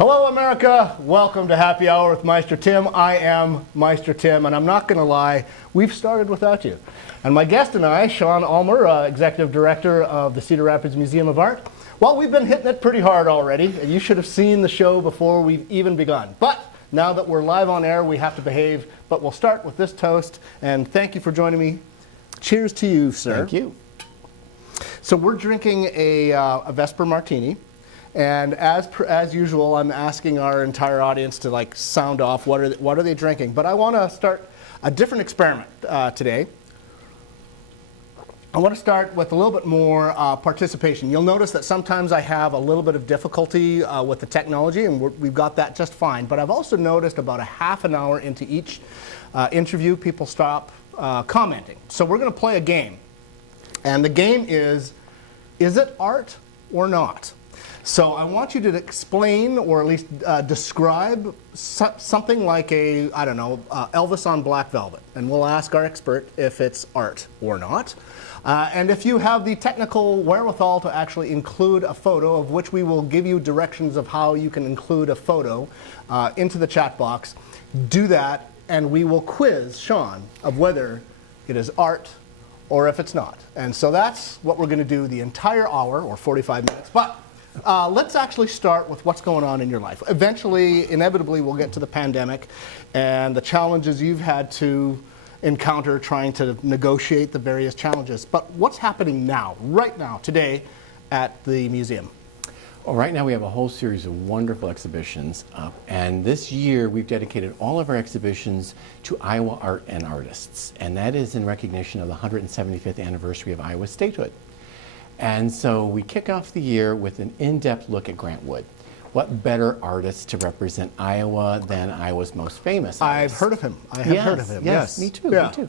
Hello, America. Welcome to Happy Hour with Maestro Tim. I am Maestro Tim, and I'm not going to lie, we've started without you. And my guest and I, Sean Ulmer, Executive Director of the Cedar Rapids Museum of Art, well, we've been hitting it pretty hard already, and you should have seen the show before we've even begun. But now that we're live on air, we have to behave. But we'll start with this toast, and thank you for joining me. Cheers to you, sir. Thank you. So we're drinking a Vesper Martini. And as usual, I'm asking our entire audience to like sound off what are they drinking. But I want to start a different experiment today. I want to start with a little bit more participation. You'll notice that sometimes I have a little bit of difficulty with the technology, and we've got that just fine. But I've also noticed about a half an hour into each interview, people stop commenting. So we're going to play a game. And the game is it art or not? So I want you to explain, or at least describe something like I don't know, Elvis on Black Velvet. And we'll ask our expert if it's art or not. And if you have the technical wherewithal to actually include a photo, of which we will give you directions of how you can include a photo into the chat box, do that, and we will quiz Sean of whether it is art or if it's not. And so that's what we're going to do the entire hour, or 45 minutes. But let's actually start with what's going on in your life. Eventually, inevitably, we'll get to the pandemic and the challenges you've had to encounter trying to negotiate the various challenges. But what's happening now, right now, today, at the museum? Well, right now we have a whole series of wonderful exhibitions up, and this year we've dedicated all of our exhibitions to Iowa art and artists, and that is in recognition of the 175th anniversary of Iowa's statehood. And so we kick off the year with an in-depth look at Grant Wood. What better artist to represent Iowa than Iowa's most famous artist? I've heard of him. I have heard of him. Yes, me too. Yeah. Me too.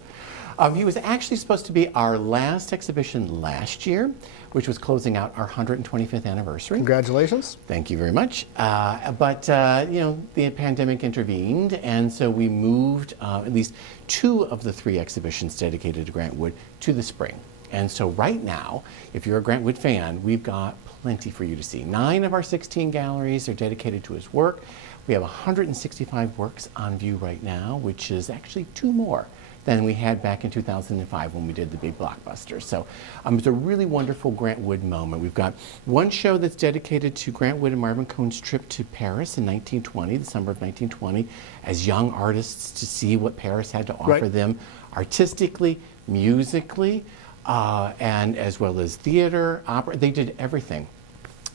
He was actually supposed to be our last exhibition last year, which was closing out our 125th anniversary. Congratulations. Thank you very much. But you know, the pandemic intervened, and so we moved at least 2 of the 3 exhibitions dedicated to Grant Wood to the spring. And so right now, if you're a Grant Wood fan, we've got plenty for you to see. 9 of our 16 galleries are dedicated to his work. We have 165 works on view right now, which is actually 2 more than we had back in 2005 when we did the big blockbuster. So it's a really wonderful Grant Wood moment. We've got one show that's dedicated to Grant Wood and Marvin Cohn's trip to Paris in 1920, the summer of 1920, as young artists to see what Paris had to offer them artistically, musically, and as well as theater, opera. They did everything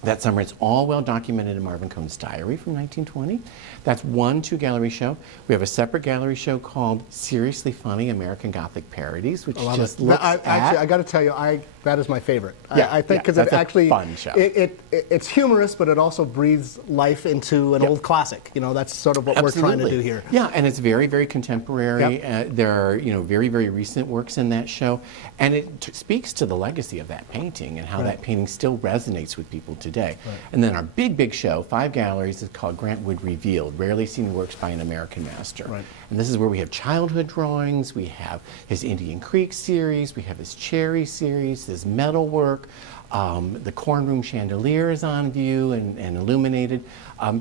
that summer. It's all well documented in Marvin Cohn's diary from 1920. That's one 2-gallery show. We have a separate gallery show called Seriously Funny American Gothic Parodies, which just looks Actually, I got to tell you, that is my favorite. Yeah, I think because that's it actually a fun show. It's humorous, but it also breathes life into an old classic. You know, that's sort of what we're trying to do here. Yeah, and it's very, very contemporary. There are very, very recent works in that show, and it speaks to the legacy of that painting and how that painting still resonates with people today. And then our big show, 5 galleries, is called Grant Wood Revealed, Rarely Seen Works by an American Master. And this is where we have childhood drawings, we have his Indian Creek series, we have his Cherry series, his metal work, the Corn Room chandelier is on view and illuminated.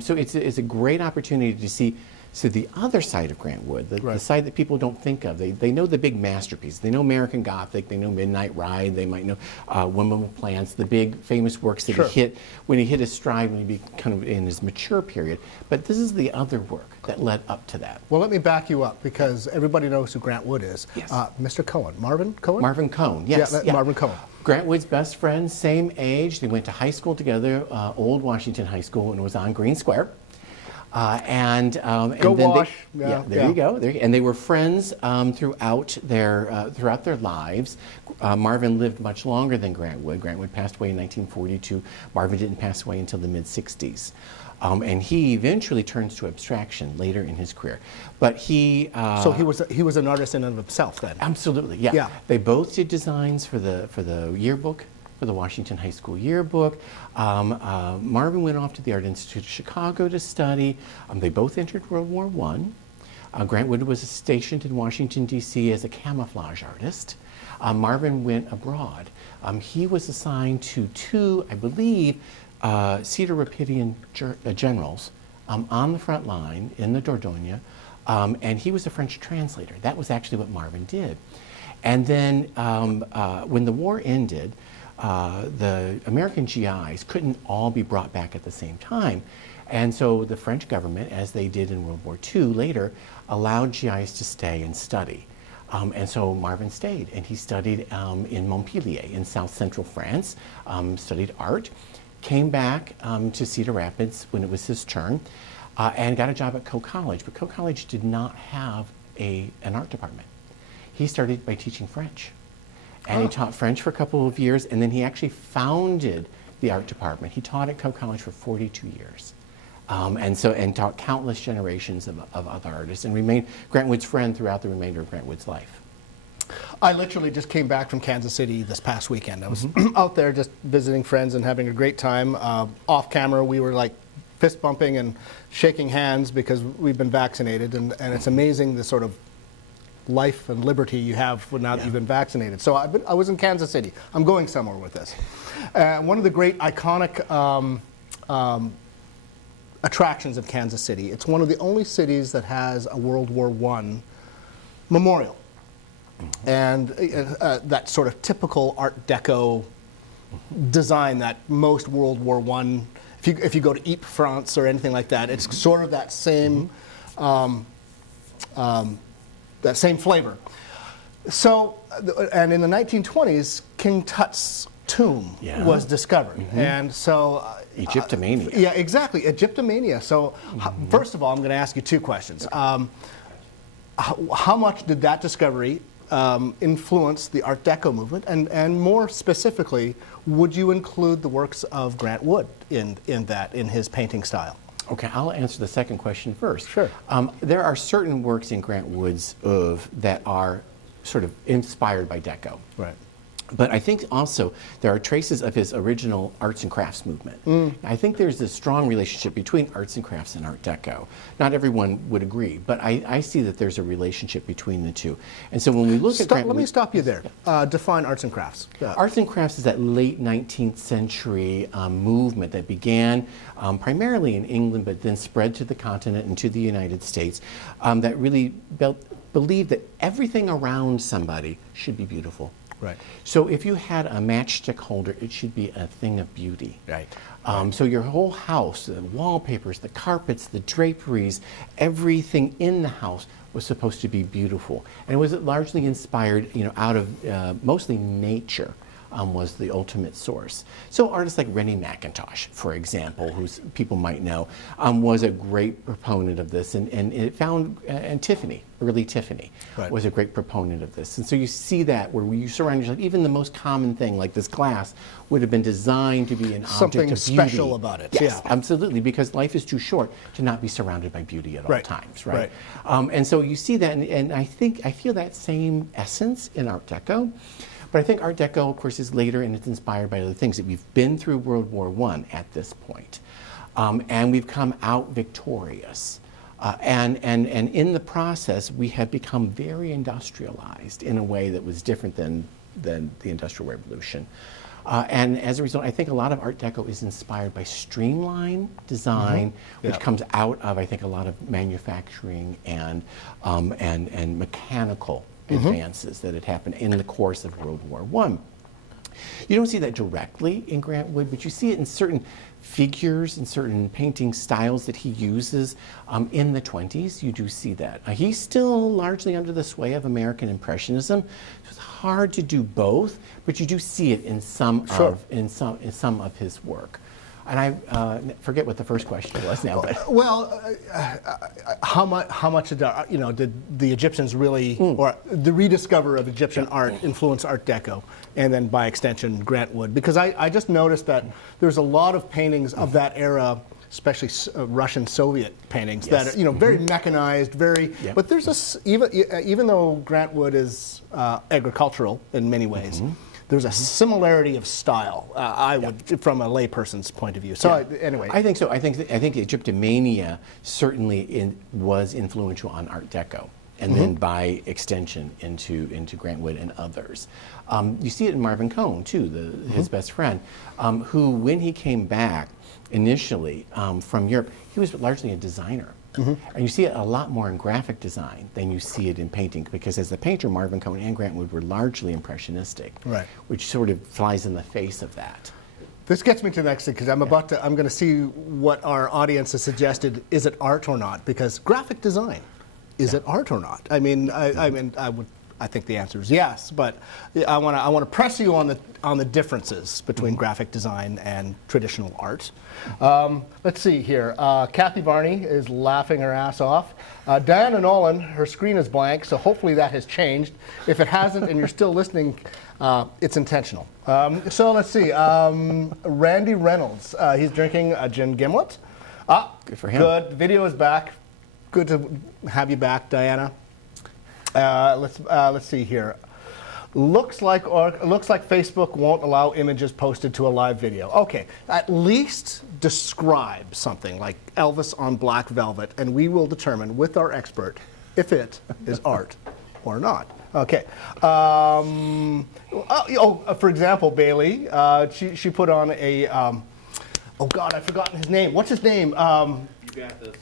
So it's a great opportunity to see the other side of Grant Wood, the side that people don't think of. They know the big masterpieces. They know American Gothic, they know Midnight Ride, they might know Women with Plants, the big famous works that he hit when he hit his stride, when he kind of in his mature period. But this is the other work that led up to that. Well, let me back you up, because everybody knows who Grant Wood is. Yes. Mr. Cohen. Marvin Cohen? Marvin Cohn, yes. Yeah, Marvin Cohen. Grant Wood's best friend, same age. They went to high school together, Old Washington High School, and it was on Green Square. And then Wash. There you go. And they were friends throughout their lives. Marvin lived much longer than Grant Wood. Grant Wood passed away in 1942. Marvin didn't pass away until the mid-60s. And he eventually turns to abstraction later in his career. But so he was an artist in and of himself then. Absolutely, yeah. They both did designs for the yearbook, for the Washington High School yearbook. Marvin went off to the Art Institute of Chicago to study. They both entered World War I. Grant Wood was stationed in Washington, D.C. as a camouflage artist. Marvin went abroad. He was assigned to 2, I believe, Cedar Rapidian generals on the front line in the Dordogne, and he was a French translator. That was actually what Marvin did. And then when the war ended, the American GIs couldn't all be brought back at the same time. And so the French government, as they did in World War II later, allowed GIs to stay and study. And so Marvin stayed, and he studied in Montpellier in south central France, studied art, came back to Cedar Rapids when it was his turn, and got a job at Coe College. But Coe College did not have an art department. He started by teaching French. And he taught French for a couple of years, and then he actually founded the art department. He taught at Coe College for 42 years. And taught countless generations of other artists, and remained Grant Wood's friend throughout the remainder of Grant Wood's life. I literally just came back from Kansas City this past weekend. I was out there just visiting friends and having a great time. Off camera, we were like fist bumping and shaking hands because we've been vaccinated, and it's amazing the sort of life and liberty you have now that you've been vaccinated. So I was in Kansas City. I'm going somewhere with this. One of the great iconic attractions of Kansas City. It's one of the only cities that has a World War I memorial. And that sort of typical Art Deco design that most World War I, if you go to Ypres, France or anything like that, it's sort of that same, that same flavor. So, and in the 1920s, King Tut's tomb was discovered. And so Egyptomania. Yeah, exactly, Egyptomania. So first of all, I'm going to ask you two questions. How much did that discovery influence the Art Deco movement? And more specifically, would you include the works of Grant Wood in his painting style? Okay, I'll answer the second question first. Sure. There are certain works in Grant Wood's oeuvre that are sort of inspired by Deco. Right. But I think also there are traces of his original arts and crafts movement. I think there's a strong relationship between arts and crafts and Art Deco. Not everyone would agree, but I see that there's a relationship between the two. And so when we look at Grant Let me stop you there. Define arts and crafts. Arts and crafts is that late 19th century movement that began primarily in England, but then spread to the continent and to the United States, that really believed that everything around somebody should be beautiful. Right. So if you had a matchstick holder, it should be a thing of beauty. Right. So your whole house, the wallpapers, the carpets, the draperies, everything in the house was supposed to be beautiful. And it was largely inspired, out of mostly nature. Was the ultimate source. So artists like Rennie McIntosh, for example, who people might know, was a great proponent of this, and it found, and Tiffany, early Tiffany, was a great proponent of this. And so you see that where you surround yourself, even the most common thing like this glass would have been designed to be an object of beauty. Something special about it. Yes, absolutely, because life is too short to not be surrounded by beauty at all times, right? And so you see that, and I feel that same essence in Art Deco. But I think Art Deco, of course, is later, and it's inspired by other things. That we've been through World War I at this point, and we've come out victorious. And in the process, we have become very industrialized in a way that was different than the Industrial Revolution. And as a result, I think a lot of Art Deco is inspired by streamline design, which comes out of, I think, a lot of manufacturing and mechanical advances that had happened in the course of World War I. You don't see that directly in Grant Wood, but you see it in certain figures and certain painting styles that he uses in the 20s. You do see that. He's still largely under the sway of American Impressionism. So it's hard to do both, but you do see it in some of his work. And I forget what the first question was now. But. Well, how much did the Egyptians really, or the rediscover of Egyptian art influence Art Deco, and then by extension Grant Wood? Because I just noticed that there's a lot of paintings of that era, especially Russian Soviet paintings that are very mechanized, very. But there's even though Grant Wood is agricultural in many ways. There's a similarity of style, I would, from a layperson's point of view. So anyway, I think so. I think Egyptomania certainly was influential on Art Deco. and then by extension into Grant Wood and others. You see it in Marvin Cohn too, his best friend, who when he came back initially from Europe, he was largely a designer. And you see it a lot more in graphic design than you see it in painting, because as a painter, Marvin Cohn and Grant Wood were largely impressionistic, right, which sort of flies in the face of that. This gets me to the next thing, because I'm going to see what our audience has suggested. Is it art or not? Because graphic design, is it art or not? I mean, I think the answer is yes, but I want to press you on the differences between graphic design and traditional art. Let's see here. Kathy Varney is laughing her ass off. Diana Nolan, her screen is blank, so hopefully that has changed. If it hasn't and you're still listening, it's intentional. So let's see. Randy Reynolds, he's drinking a gin gimlet. Good for him. Good. The video is back. Good to have you back, Diana. Let's see here. Looks like Facebook won't allow images posted to a live video. Okay, at least describe something like Elvis on Black Velvet, and we will determine with our expert if it is art or not. Okay. For example, Bailey, she put on a. Oh God, I've forgotten his name. What's his name? You got this.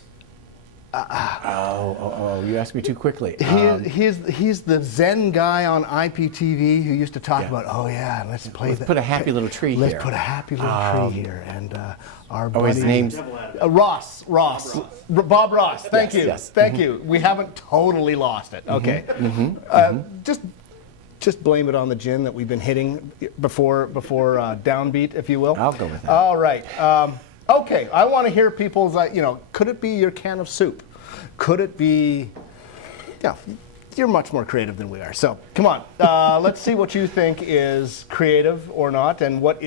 You asked me too quickly. He's the Zen guy on IPTV who used to talk about, let's put a happy little tree here. Let's put a happy little tree here. And our buddy... his name's... Ross. Bob Ross. Thank you. Yes. Thank you. We haven't totally lost it. Okay. Just blame it on the gin that we've been hitting before downbeat, if you will. I'll go with that. All right. Okay, I want to hear people's, could it be your can of soup? Could it be, you're much more creative than we are. So, come on, let's see what you think is creative or not, and what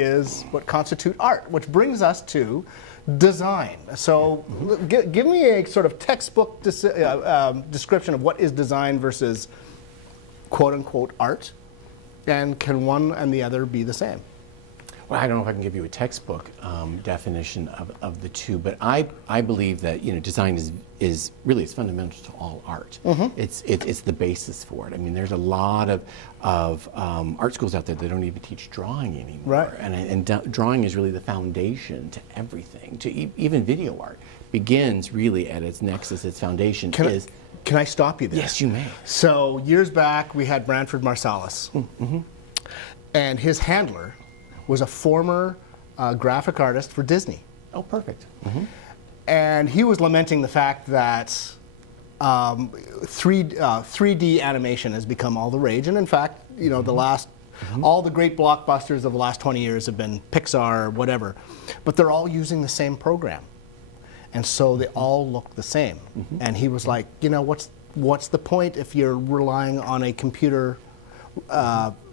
constitute art, which brings us to design. So, give me a sort of textbook description of what is design versus quote-unquote art, and can one and the other be the same? Well, I don't know if I can give you a textbook definition of the two, but I believe that design is really it's fundamental to all art. It's the basis for it. I mean, there's a lot of art schools out there that don't even teach drawing anymore, right? And drawing is really the foundation to everything. To even video art begins really at its nexus. Its foundation is. Can I stop you there? Yes, you may. So years back, we had Branford Marsalis, and his handler was a former graphic artist for Disney. Oh, perfect. And he was lamenting the fact that 3D animation has become all the rage. And in fact, all the great blockbusters of the last 20 years have been Pixar, whatever. But they're all using the same program. And so they all look the same. And he was like, what's the point if you're relying on a computer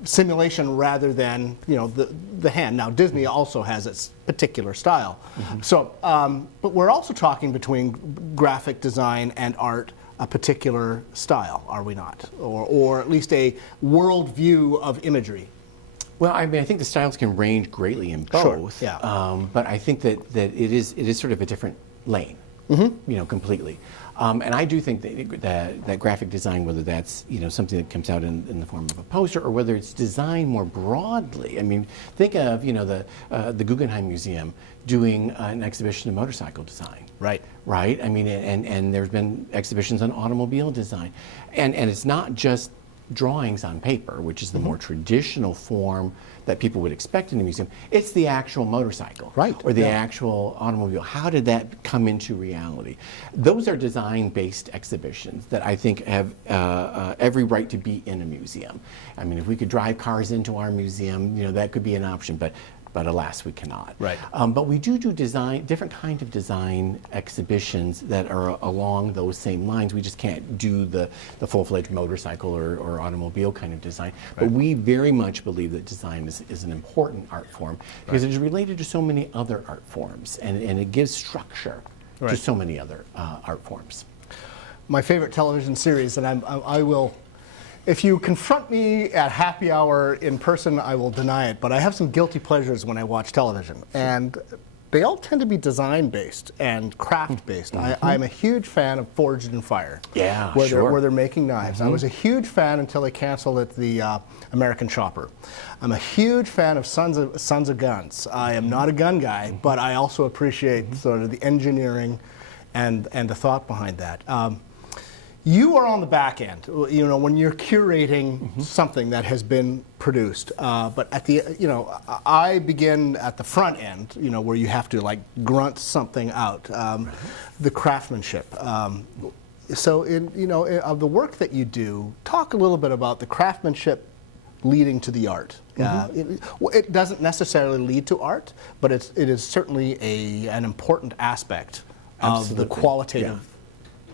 simulation rather than the hand. Now Disney also has its particular style. So, but we're also talking between graphic design and art a particular style, are we not? Or at least a world view of imagery. Well, I mean, I think the styles can range greatly in both. Sure. Yeah. But I think that it is sort of a different lane. Completely. And I do think that graphic design, whether that's something that comes out in the form of a poster or whether it's design more broadly. I mean, think of the Guggenheim Museum doing an exhibition of motorcycle design. Right. Right. I mean, and there's been exhibitions on automobile design, and it's not just drawings on paper, which is the more traditional form that people would expect in a museum. It's the actual motorcycle, right, or the actual automobile. How did that come into reality? Those are design-based exhibitions that I think have every right to be in a museum. I mean, if we could drive cars into our museum, that could be an option, but alas, we cannot. Right. But we do different kind of design exhibitions that are along those same lines. We just can't do the full-fledged motorcycle or automobile kind of design. Right. But we very much believe that design is an important art form because it is related to so many other art forms, and it gives structure to so many other art forms. My favorite television series, and I will. If you confront me at happy hour in person, I will deny it, but I have some guilty pleasures when I watch television. And they all tend to be design-based and craft-based. I'm a huge fan of Forged in Fire. Yeah, where they're making knives. I was a huge fan until they canceled it, the American Chopper. I'm a huge fan of Sons of Guns. I am not a gun guy, but I also appreciate sort of the engineering and the thought behind that. You are on the back end, you know, when you're curating something that has been produced. But at the, you know, I begin at the front end, you know, where you have to like grunt something out, the craftsmanship. So, of the work that you do, talk a little bit about the craftsmanship leading to the art. It doesn't necessarily lead to art, but it is certainly an important aspect of the qualitative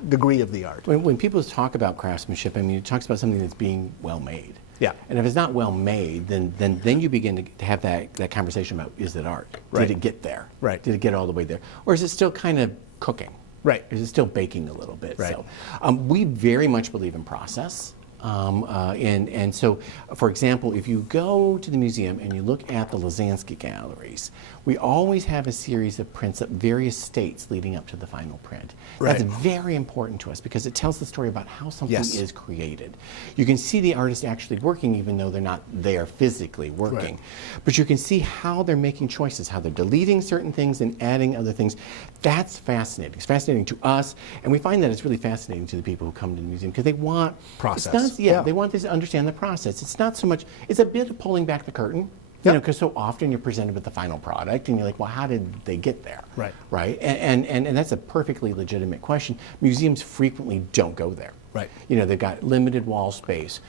degree of the art. When people talk about craftsmanship, I mean, it talks about something that's being well made. Yeah. And if it's not well made, then you begin to have that conversation about, is it art? Right. Did it get there? Right. Did it get all the way there? Or is it still kind of cooking? Right. Is it still baking a little bit? Right. So we very much believe in process. And so, for example, if you go to the museum and you look at the Lazansky galleries, we always have a series of prints at various states leading up to the final print. Right. That's very important to us because it tells the story about how something Yes. is created. You can see the artist actually working even though they're not there physically working. Right. But you can see how they're making choices, how they're deleting certain things and adding other things. That's fascinating. It's fascinating to us, and we find that it's really fascinating to the people who come to the museum because they want Process. It's not, they want to understand the process. It's not so much, it's a bit of pulling back the curtain. You know, because so often you're presented with the final product and you're like, well, how did they get there? Right. Right? And that's a perfectly legitimate question. Museums frequently don't go there. Right. You know, they've got limited wall space.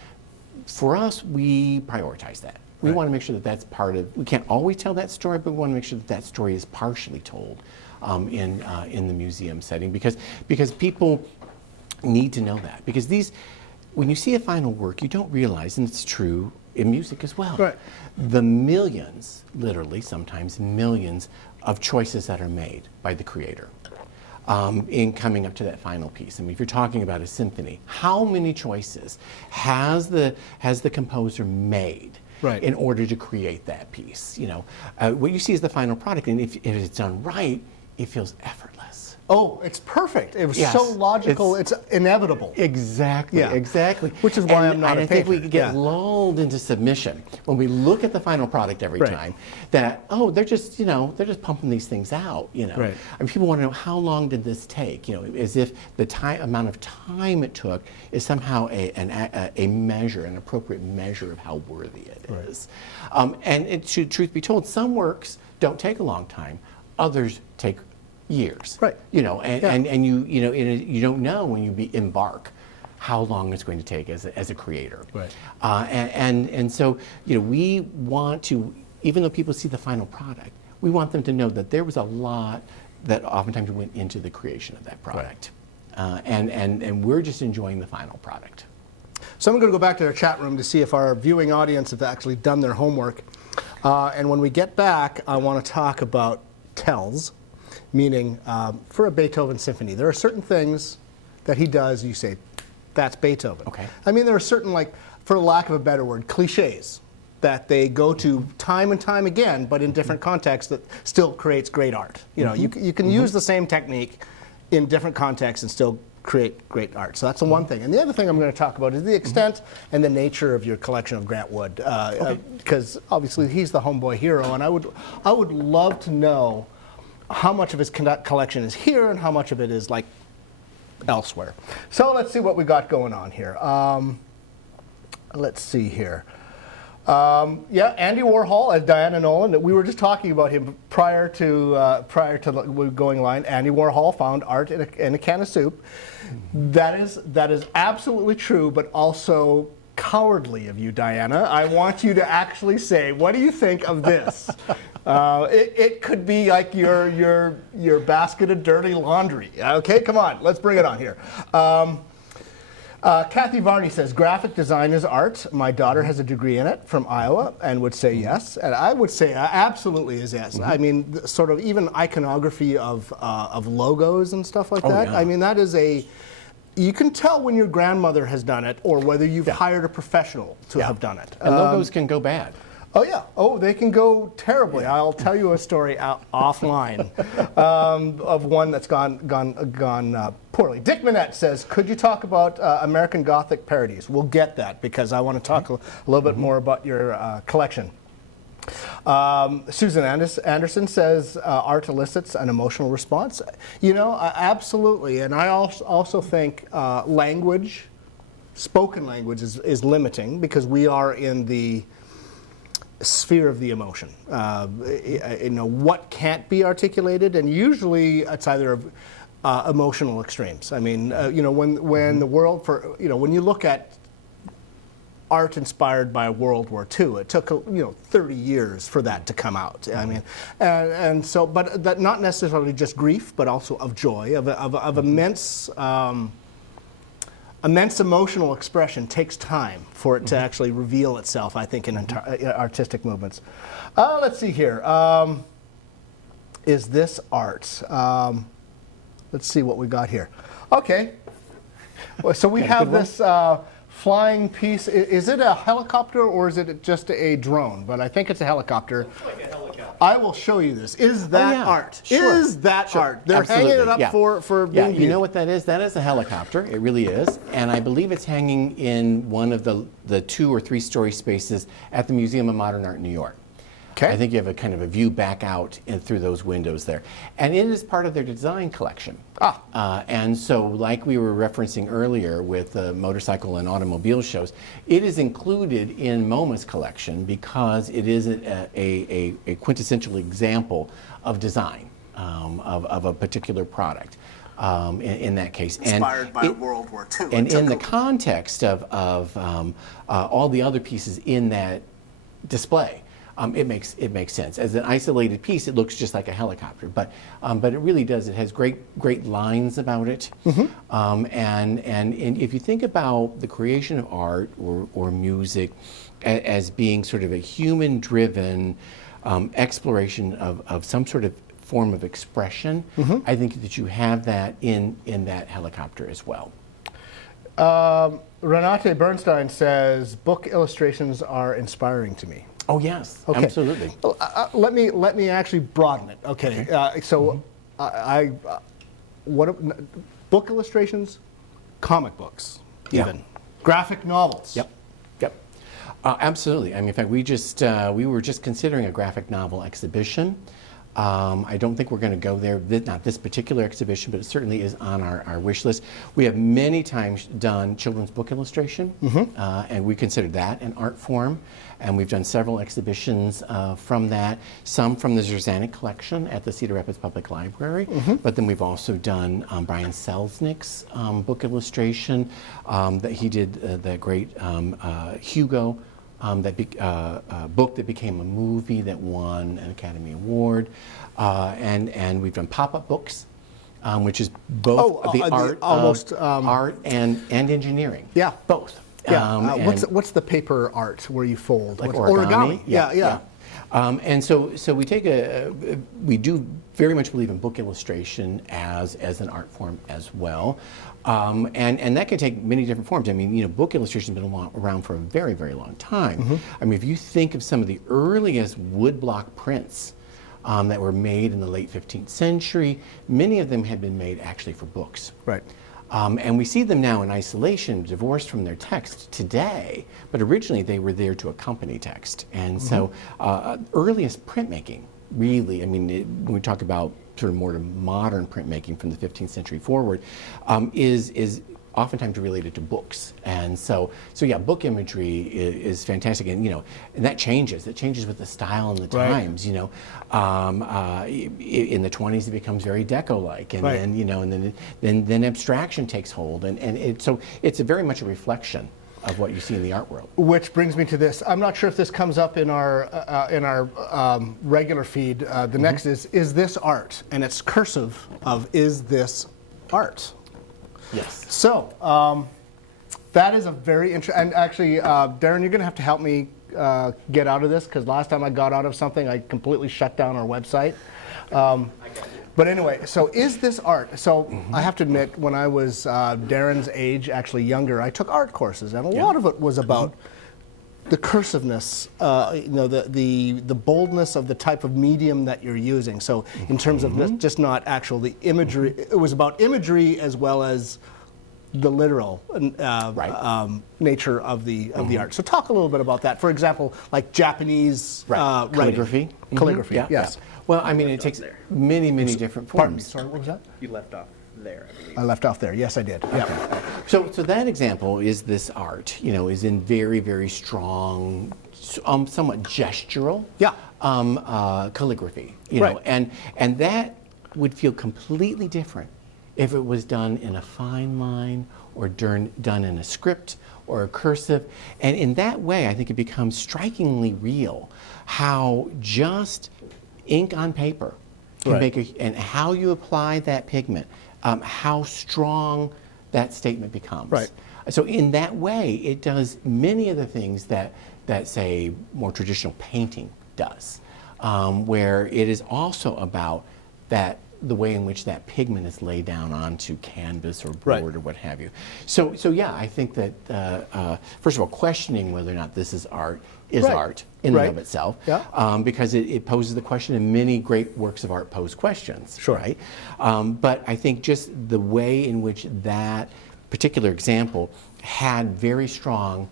For us, we prioritize that. We Right. want to make sure that that's part of, we can't always tell that story, but we want to make sure that that story is partially told in the museum setting because people need to know that. Because when you see a final work, you don't realize, and it's true in music as well, right. the millions, literally sometimes millions, of choices that are made by the creator in coming up to that final piece. I mean, if you're talking about a symphony, how many choices has the composer made Right. in order to create that piece? You know, what you see is the final product, and if it's done right, it feels effortless. Oh, it's perfect. It was Yes. so logical. It's inevitable. Exactly, Yeah. exactly. Which is why I'm not and a I think we painter. get Yeah. lulled into submission when we look at the final product every Right. time that, oh, they're just pumping these things out, you know. Right. And people want to know, how long did this take? You know, as if the amount of time it took is somehow a measure, an appropriate measure of how worthy it is. And truth be told, some works don't take a long time, others take years. Right. You know, and you don't know when you embark how long it's going to take as a creator. Right. And so, you know, we want to, even though people see the final product, we want them to know that there was a lot that oftentimes went into the creation of that product. Right. And we're just enjoying the final product. So I'm going to go back to our chat room to see if our viewing audience have actually done their homework. And when we get back, I want to talk about tells. Meaning, for a Beethoven symphony, there are certain things that he does, you say, that's Beethoven. Okay. I mean, there are certain, like, for lack of a better word, cliches that they go to time and time again, but in different contexts that still creates great art. You know, you can use the same technique in different contexts and still create great art. So that's the one thing. And the other thing I'm going to talk about is the extent and the nature of your collection of Grant Wood, because obviously he's the homeboy hero, and I would love to know how much of his collection is here and how much of it is like elsewhere. So let's see what we got going on here. Let's see here. Andy Warhol as Diana Nolan. We were just talking about him prior to the going line. Andy Warhol found art in a can of soup. That is absolutely true, but also cowardly of you, Diana. I want you to actually say, what do you think of this? It could be like your basket of dirty laundry. Okay, come on, let's bring it on here. Kathy Varney says, graphic design is art. My daughter has a degree in it from Iowa and would say yes. And I would say absolutely is yes. I mean, sort of even iconography of logos and stuff like that. Yeah. I mean, that is you can tell when your grandmother has done it or whether you've hired a professional to have done it. And logos can go bad. Oh yeah. Oh, they can go terribly. I'll tell you a story offline of one that's gone poorly. Dick Manette says, "Could you talk about American Gothic parodies?" We'll get that because I want to talk a little bit more about your collection. Susan Anderson says, "Art elicits an emotional response." You know, absolutely, and I also think language, spoken language, is limiting because we are in the sphere of the emotion. You know, what can't be articulated, and usually it's either emotional extremes. I mean, you know, when the world, when you look at art inspired by World War II, it took 30 years for that to come out. I mean, and so, but that not necessarily just grief, but also of joy, of immense. Immense emotional expression takes time for it to actually reveal itself, I think, in artistic movements. Let's see here. Is this art? Let's see what we got here. Okay. Well, so we have this flying piece. Is it a helicopter or is it just a drone? But I think it's a helicopter. Looks like a helicopter. I will show you this. Is that art? Sure. Is that art? They're Absolutely. hanging it up for being you know what that is? That is a helicopter. It really is. And I believe it's hanging in one of the 2 or 3 story spaces at the Museum of Modern Art in New York. Okay. I think you have a kind of a view back out through those windows there. And it is part of their design collection. And so, like we were referencing earlier with the motorcycle and automobile shows, it is included in MoMA's collection because it is a quintessential example of design of a particular product. In that case, inspired by World War II. And in the context of all the other pieces in that display, it makes sense. As an isolated piece, it looks just like a helicopter, but it really does. It has great lines about it, and if you think about the creation of art or music as being sort of a human-driven exploration of some sort of form of expression, I think that you have that in that helicopter as well. Renate Bernstein says, "Book illustrations are inspiring to me." Oh yes, okay. Absolutely. Let me actually broaden it. Okay, so book illustrations, comic books, even graphic novels. Yep. Absolutely. I mean, in fact, we were just considering a graphic novel exhibition. I don't think we're going to go there, not this particular exhibition, but it certainly is on our wish list. We have many times done children's book illustration, and we consider that an art form. And we've done several exhibitions from that, some from the Zerzanic collection at the Cedar Rapids Public Library, but then we've also done Brian Selznick's book illustration that he did, that great Hugo book that became a movie that won an Academy Award, and we've done pop-up books, which is both art and engineering. Yeah, both. Yeah. What's the paper art where you fold? Like origami? Yeah. And so we do very much believe in book illustration as an art form as well. And that can take many different forms. I mean, book illustration has been around for a very, very long time. I mean, if you think of some of the earliest woodblock prints that were made in the late 15th century, many of them had been made actually for books. Right. And we see them now in isolation, divorced from their text today, but originally they were there to accompany text. And so earliest printmaking, really, I mean, when we talk about sort of more modern printmaking from the 15th century forward, is oftentimes related to books. And so yeah, book imagery is fantastic, and and that changes. It changes with the style and the times. In the 20s it becomes very deco-like, and then then abstraction takes hold, and so it's very much a reflection of what you see in the art world. Which brings me to this. I'm not sure if this comes up in our regular feed. The next is this art? And it's cursive of is this art? Yes. So that is a very interesting, and actually, Darren, you're going to have to help me get out of this, because last time I got out of something, I completely shut down our website. But anyway, so is this art? So I have to admit, when I was Darren's age, actually younger, I took art courses, and a lot of it was about the cursiveness, the boldness of the type of medium that you're using. So in terms of just not actual the imagery, it was about imagery as well as the literal nature of the art. So talk a little bit about that. For example, like Japanese calligraphy. Writing. Calligraphy, yes. Yeah. Well, I mean, it takes many different forms. Pardon me, sorry, what was that? You left off there, I believe. I left off there. Yes, I did. Okay. Yeah. So that example is this art, is in very strong, somewhat gestural calligraphy, Right. and that would feel completely different if it was done in a fine line or done in a script or a cursive. And in that way, I think it becomes strikingly real how just ink on paper can make and how you apply that pigment, how strong that statement becomes. Right. So in that way, it does many of the things that say more traditional painting does, where it is also about the way in which that pigment is laid down onto canvas or board or what have you. So yeah, I think that first of all, questioning whether or not this is art is art in and of itself, because it poses the question, and many great works of art pose questions. Sure. Right? But I think just the way in which that particular example had very strong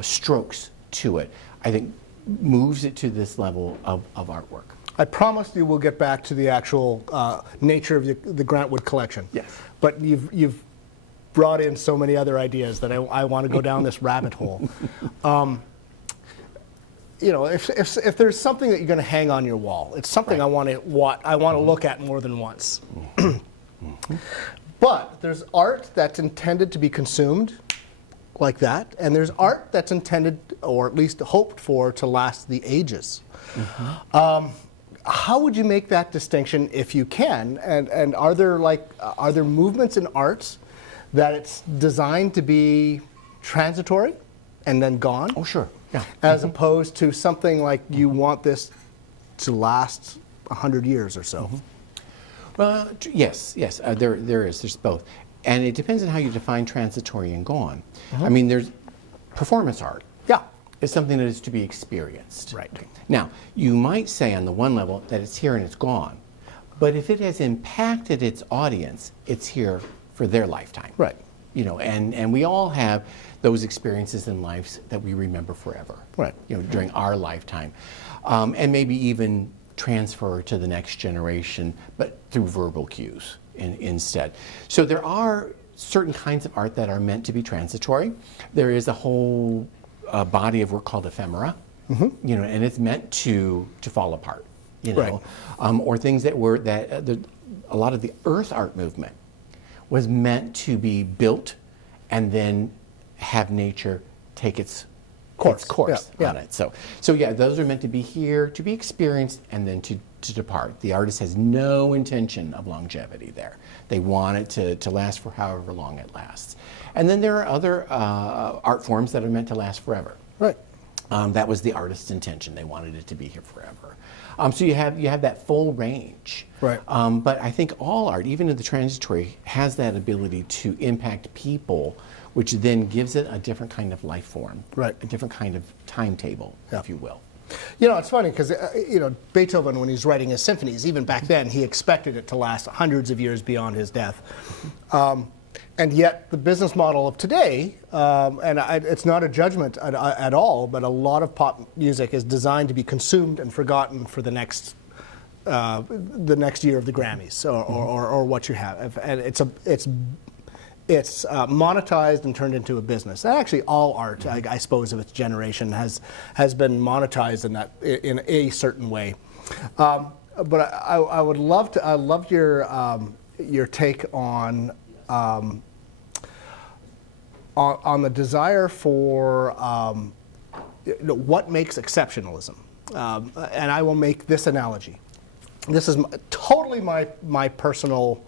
strokes to it, I think moves it to this level of artwork. I promised you we'll get back to the actual nature of the Grant Wood collection. Yes. But you've brought in so many other ideas that I want to go down this rabbit hole. If there's something that you're going to hang on your wall, it's something I want to look at more than once. But there's art that's intended to be consumed like that, and there's art that's intended, or at least hoped for, to last the ages. How would you make that distinction if you can? And are there movements in arts that it's designed to be transitory and then gone? Oh, sure. Yeah. As opposed to something like you want this to last 100 years or so? Well, yes. There's both. And it depends on how you define transitory and gone. I mean, there's performance art. Yeah. It's something that is to be experienced. Right. Now, you might say on the one level that it's here and it's gone. But if it has impacted its audience, it's here for their lifetime. Right. And we all have those experiences in life that we remember forever. Right. During our lifetime. And maybe even transfer to the next generation, but through verbal cues instead. So there are certain kinds of art that are meant to be transitory. There is a whole body of work called ephemera, and it's meant to fall apart, or things that were a lot of the earth art movement was meant to be built and then have nature take its course on it. So yeah, those are meant to be here, to be experienced, and then to depart. The artist has no intention of longevity there. They want it to last for however long it lasts. And then there are other art forms that are meant to last forever. Right. That was the artist's intention. They wanted it to be here forever. So you have that full range. Right. But I think all art, even in the transitory, has that ability to impact people, which then gives it a different kind of life form. Right. A different kind of timetable, if you will. It's funny because, Beethoven, when he's writing his symphonies, even back then, he expected it to last hundreds of years beyond his death. And yet, the business model of today, it's not a judgment at all, but a lot of pop music is designed to be consumed and forgotten for the next year of the Grammys or what you have. And it's monetized and turned into a business. And actually, all art, I suppose, of its generation has been monetized in a certain way. But I would love to. I love your take on the desire for what makes exceptionalism. And I will make this analogy. This is totally my personal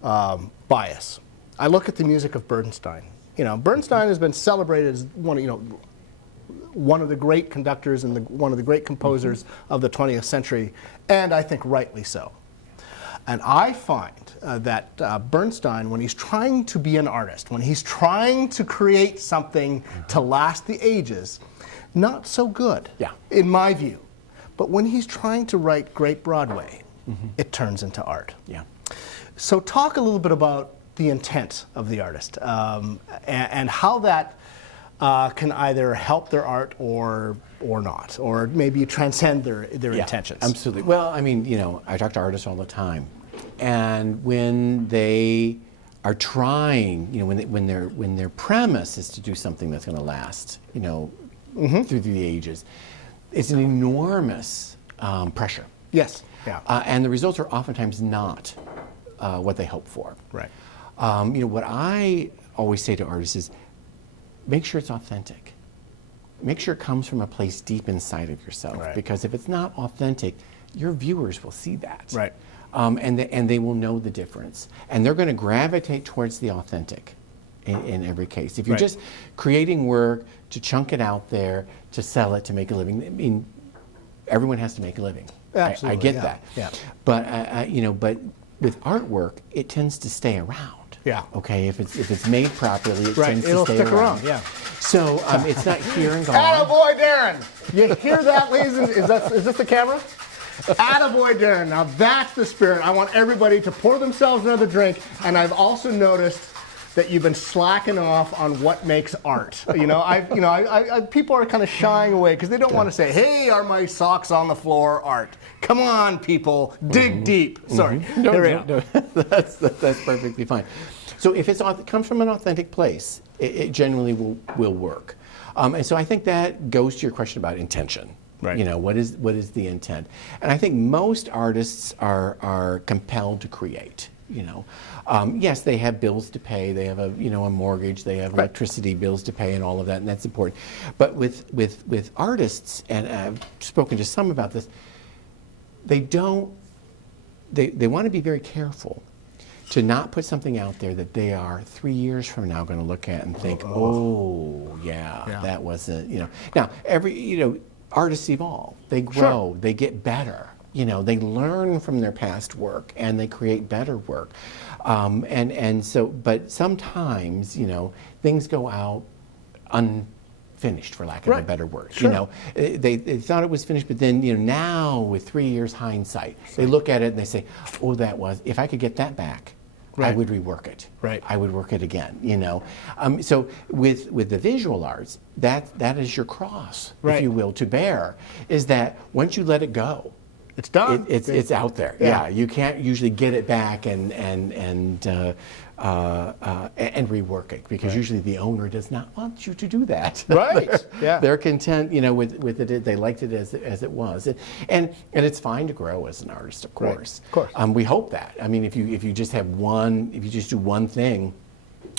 bias. I look at the music of Bernstein. Bernstein has been celebrated as one of the great conductors and one of the great composers of the 20th century, and I think rightly so. And I find that Bernstein, when he's trying to be an artist, when he's trying to create something to last the ages, not so good, in my view. But when he's trying to write great Broadway, it turns into art. Yeah. So talk a little bit about the intent of the artist and how that can either help their art or not, or maybe transcend their intentions. Absolutely. Well, I mean, you know, I talk to artists all the time, and when they are trying, you know, when their premise is to do something that's going to last, you know, through the ages, it's an enormous pressure. Yes. Yeah. And the results are oftentimes not what they hope for. Right. You know, what I always say to artists is, make sure it's authentic. Make sure it comes from a place deep inside of yourself. Right. Because if it's not authentic, your viewers will see that. Right. And they will know the difference. And they're going to gravitate towards the authentic in every case. If you're just creating work to chunk it out there, to sell it, to make a living, I mean, everyone has to make a living. Absolutely. I get that. Yeah. But, you know, but with artwork, it tends to stay around. Yeah. Okay, if it's made properly, it tends It'll to stay stick around. Yeah. So it's not here and gone. Attaboy, Darren! You hear that, ladies and is this the camera? Attaboy, Darren. Now that's the spirit. I want everybody to pour themselves another drink, and I've also noticed that you've been slacking off on what makes art. You know, people are kind of shying away because they don't want to say, "Hey, are my socks on the floor art?" Come on, people, dig deep. Sorry, No, that's perfectly fine. So if it comes from an authentic place, it generally will work. And so I think that goes to your question about intention. Right. You know, what is the intent? And I think most artists are compelled to create. You know, yes, they have bills to pay. They have a mortgage. They have electricity bills to pay, and all of that, and that's important. But with artists, and I've spoken to some about this, they want to be very careful to not put something out there that they are 3 years from now going to look at and think, that wasn't, you know. Now, artists evolve. They grow. They get better. You know, they learn from their past work and they create better work. But sometimes, you know, things go out unfinished, for lack of a better word. Sure. You know, they thought it was finished, but then, you know, now with 3 years hindsight, they look at it and they say, if I could get that back, I would rework it. Right. I would work it again, you know. So with the visual arts, that is your cross, if you will, to bear, is that once you let it go, it's done. It's out there. Yeah, you can't usually get it back and rework it, because usually the owner does not want you to do that. Right. They're content, you know, with it. They liked it as it was, and it's fine to grow as an artist, of course. Right. Of course. We hope that. I mean, if you just do one thing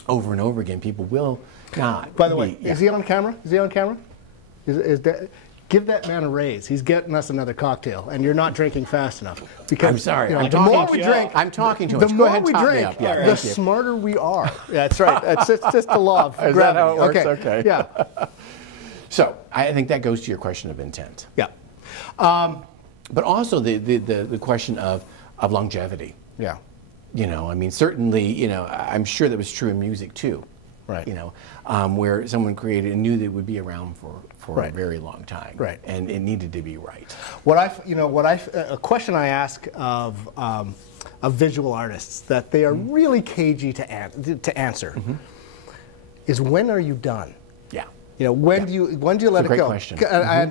over and over again, people will not. By the way, is he on camera? Is he on camera? Is that? Give that man a raise. He's getting us another cocktail, and you're not drinking fast enough. Because I'm sorry. You know, the more we drink, I'm talking to him. The Go more ahead, we top me drink, up. Yeah, the thank you. smarter we are. Yeah, that's right. It's just the law of gravity. Is that how it works? Okay. Yeah. So I think that goes to your question of intent. Yeah. But also the question of longevity. Yeah. You know, I mean, certainly, you know, I'm sure that was true in music too. Right. You know, where someone created and knew that it would be around for a very long time. Right. And it needed to be right. A question I ask of visual artists that they are really cagey to answer is, when are you done? Yeah. You know, when do you let it go? Great question.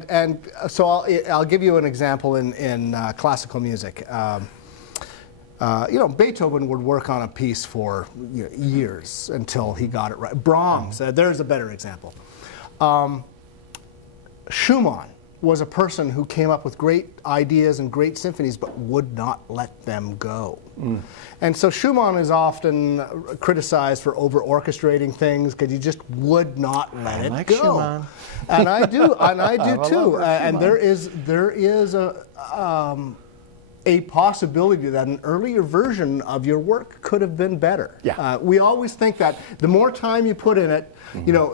And so I'll give you an example in classical music. You know, Beethoven would work on a piece for years until he got it right. Brahms, there's a better example. Schumann was a person who came up with great ideas and great symphonies, but would not let them go. And so Schumann is often criticized for over-orchestrating things because he just would not let it go. Schumann. And I do, too. And there is a possibility that an earlier version of your work could have been better. Yeah. We always think that the more time you put in it, you know,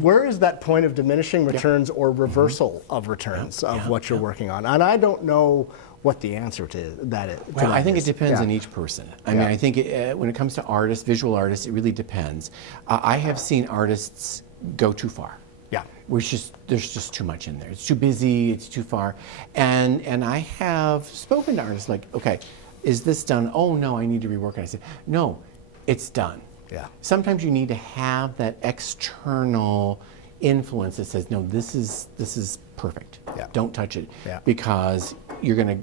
where is that point of diminishing returns or reversal of returns of what you're working on? And I don't know what the answer to that is. Well, I think it depends Yeah. on each person. I mean, I think when it comes to artists, visual artists, it really depends. I have seen artists go too far. Yeah. There's just too much in there. It's too busy. It's too far. And I have spoken to artists like, okay, is this done? Oh no, I need to rework it. I said, no, it's done. Yeah. Sometimes you need to have that external influence that says, no, this is perfect. Yeah. Don't touch it, Yeah. because it's going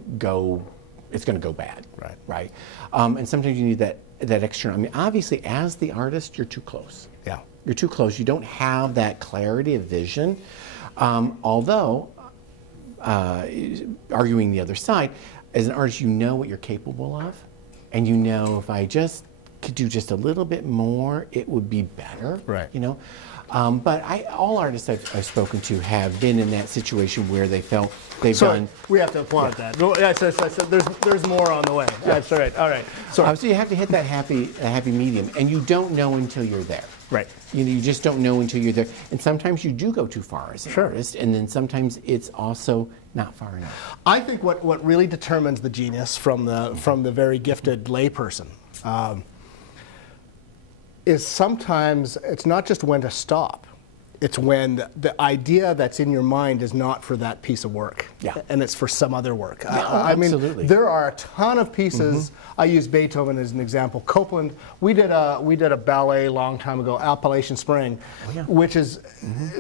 to go bad. Right. Right. And sometimes you need that external. I mean, obviously, as the artist, you're too close. Yeah. You're too close. You don't have that clarity of vision. Although, arguing the other side, as an artist, you know what you're capable of, and you know if I just could do just a little bit more, it would be better. Right. You know. But all artists I've spoken to have been in that situation where they felt they've done. We have to applaud that. No, yes, there's more on the way. That's all right. All right. So you have to hit that happy medium, and you don't know until you're there. Right. You just don't know until you're there, and sometimes you do go too far as an artist, and then sometimes it's also not far enough. I think what really determines the genius from the very gifted layperson is sometimes it's not just when to stop. It's when the idea that's in your mind is not for that piece of work, and it's for some other work. I mean, absolutely. there are a ton of pieces. I use Beethoven as an example. Copeland, we did a ballet a long time ago, Appalachian Spring, which has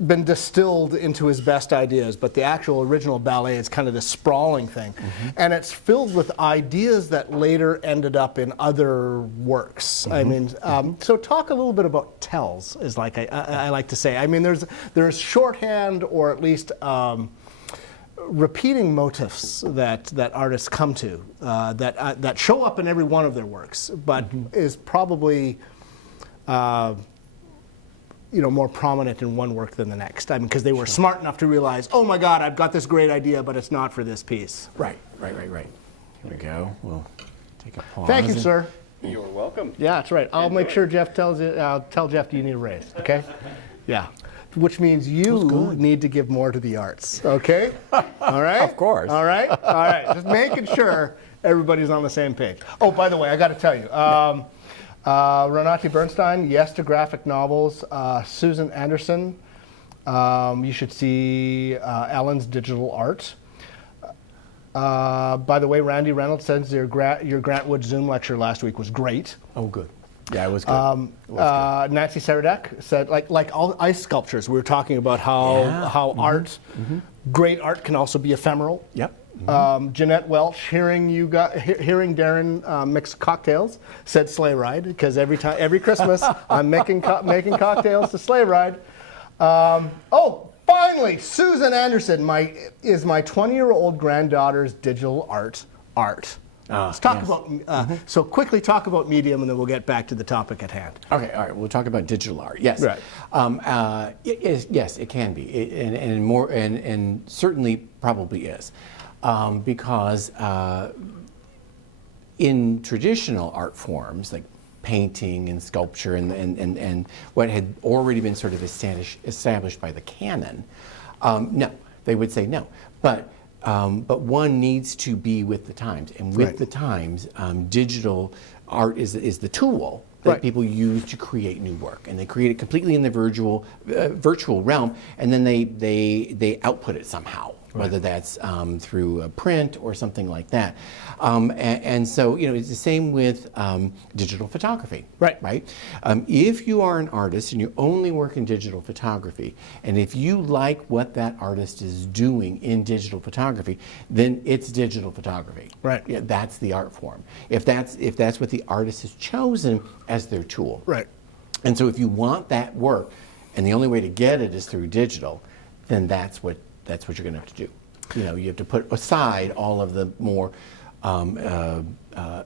been distilled into his best ideas. But the actual original ballet is kind of this sprawling thing, and it's filled with ideas that later ended up in other works. I mean, so talk a little bit about tells, is like I like to say. I mean, there's shorthand, or at least repeating motifs that artists come to that show up in every one of their works, but is probably more prominent in one work than the next. I mean, because they were smart enough to realize, oh my God, I've got this great idea, but it's not for this piece. Right. Here we go. We'll take a pause. Thank you, sir. You're welcome. Yeah, that's right. I'll make sure Jeff tells you. I'll tell Jeff you need a raise. Okay. Yeah. Which means you need to give more to the arts. Okay. All right. Of course. All right. All right. Just making sure everybody's on the same page. Oh, by the way, I got to tell you, Renate Bernstein, yes to graphic novels. Susan Anderson, you should see Ellen's digital art. By the way, Randy Reynolds says your Grant Wood Zoom lecture last week was great. Oh, good. Yeah, it was good. Nancy Saradek said, like all ice sculptures, we were talking about how art, great art, can also be ephemeral. Yep. Jeanette Welch, hearing Darren mix cocktails, said sleigh ride, because every Christmas I'm making cocktails to sleigh ride. Finally, Susan Anderson is my 20-year-old granddaughter's digital art. Let's talk about, so quickly talk about medium, and then we'll get back to the topic at hand. Okay, all right, we'll talk about digital art. Yes. Right. Yes, it can be, and certainly probably is. Because in traditional art forms, like painting and sculpture and what had already been sort of established by the canon, no, they would say no. But one needs to be with the times, and with the times, digital art is the tool that people use to create new work, and they create it completely in the virtual realm, and then they output it somehow. Whether that's through a print or something like that. And so, it's the same with digital photography. Right? If you are an artist and you only work in digital photography, and if you like what that artist is doing in digital photography, then it's digital photography. Right. Yeah, that's the art form. If that's what the artist has chosen as their tool. Right. And so if you want that work, and the only way to get it is through digital, then that's what you're going to have to do. You have to put aside all of the more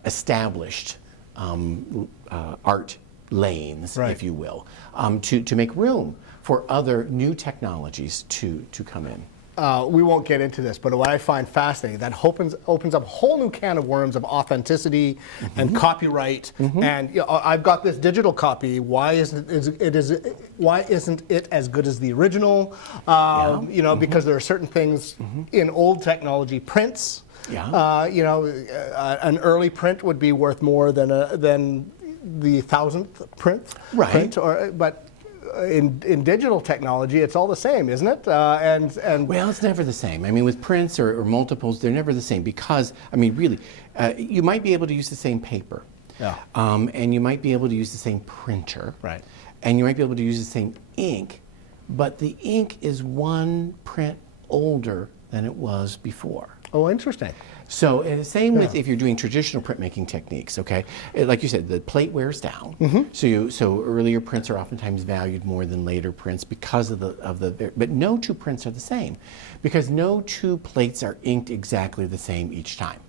established art lanes, if you will, to make room for other new technologies to come in. we won't get into this, but what I find fascinating, that opens up a whole new can of worms of authenticity and copyright. And I've got this digital copy. Why isn't it as good as the original? Because there are certain things in old technology, prints. Yeah. An early print would be worth more than the 1000th print. Right. But in digital technology, it's all the same, isn't it? Well, it's never the same. I mean, with prints or multiples, they're never the same because, I mean, really, you might be able to use the same paper. Yeah. And you might be able to use the same printer. Right. And you might be able to use the same ink, but the ink is one print older than it was before. Oh, interesting. So same with if you're doing traditional printmaking techniques, okay? Like you said, the plate wears down. So earlier prints are oftentimes valued more than later prints because of the but no two prints are the same because no two plates are inked exactly the same each time.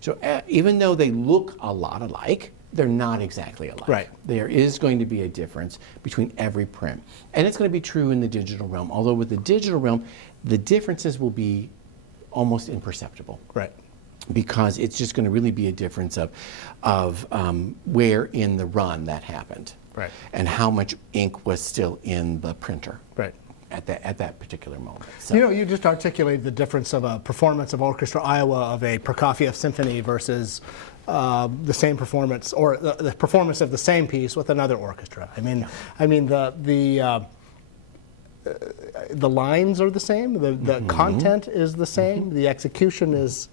So even though they look a lot alike, they're not exactly alike. Right. There is going to be a difference between every print. And it's going to be true in the digital realm, although with the digital realm, the differences will be almost imperceptible. Right. Because it's just going to really be a difference of where in the run that happened. Right. And how much ink was still in the printer. Right. At that particular moment. So. You just articulated the difference of a performance of Orchestra Iowa of a Prokofiev symphony versus the same performance, or the performance of the same piece with another orchestra. I mean the lines are the same, the content is the same, the execution is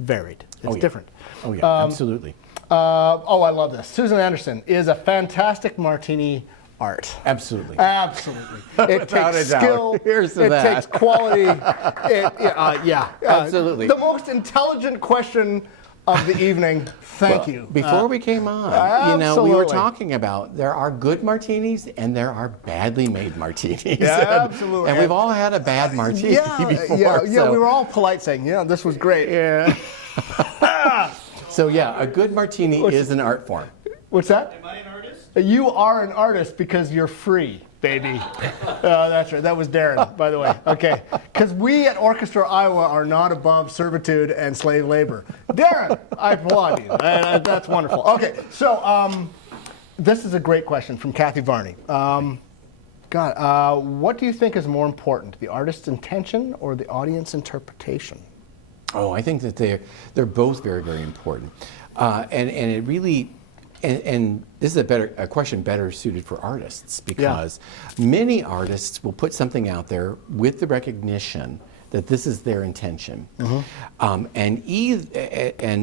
varied. It's different. Oh yeah, absolutely. I love this. Susan Anderson is a fantastic martini art. Absolutely. Absolutely. It Without takes a doubt. skill. Here's to it that. takes quality. Absolutely. The most intelligent question of the evening. Thank you. Before we came on, we were talking about there are good martinis and there are badly made martinis. Yeah, absolutely. And we've all had a bad martini before. We were all polite saying, this was great. Yeah. So a good martini is an art form. What's that? Am I an artist? You are an artist because you're free, baby. That's right. That was Darren, by the way. Okay. Because we at Orchestra Iowa are not above servitude and slave labor. Darren, I applaud you. That's wonderful. Okay. So this is a great question from Kathy Varney. What do you think is more important, the artist's intention or the audience interpretation? Oh, I think that they're both very, very important. And it really... And this is a question better suited for artists because many artists will put something out there with the recognition that this is their intention, and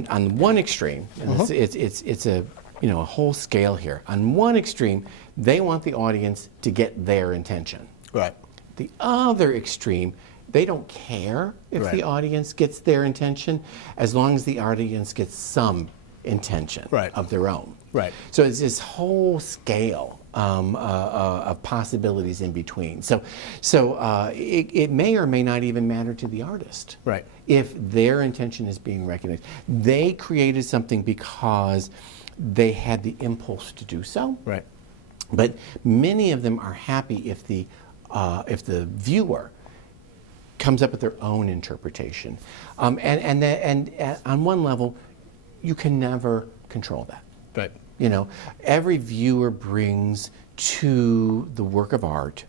on one extreme, and it's a a whole scale here. On one extreme, they want the audience to get their intention. Right. The other extreme, they don't care if the audience gets their intention, as long as the audience gets some intention of their own. Right. So it's this whole scale of possibilities in between. So it may or may not even matter to the artist. Right. If their intention is being recognized. They created something because they had the impulse to do so. Right. But many of them are happy if the viewer comes up with their own interpretation. And on one level, you can never control that. Right. Every viewer brings to the work of art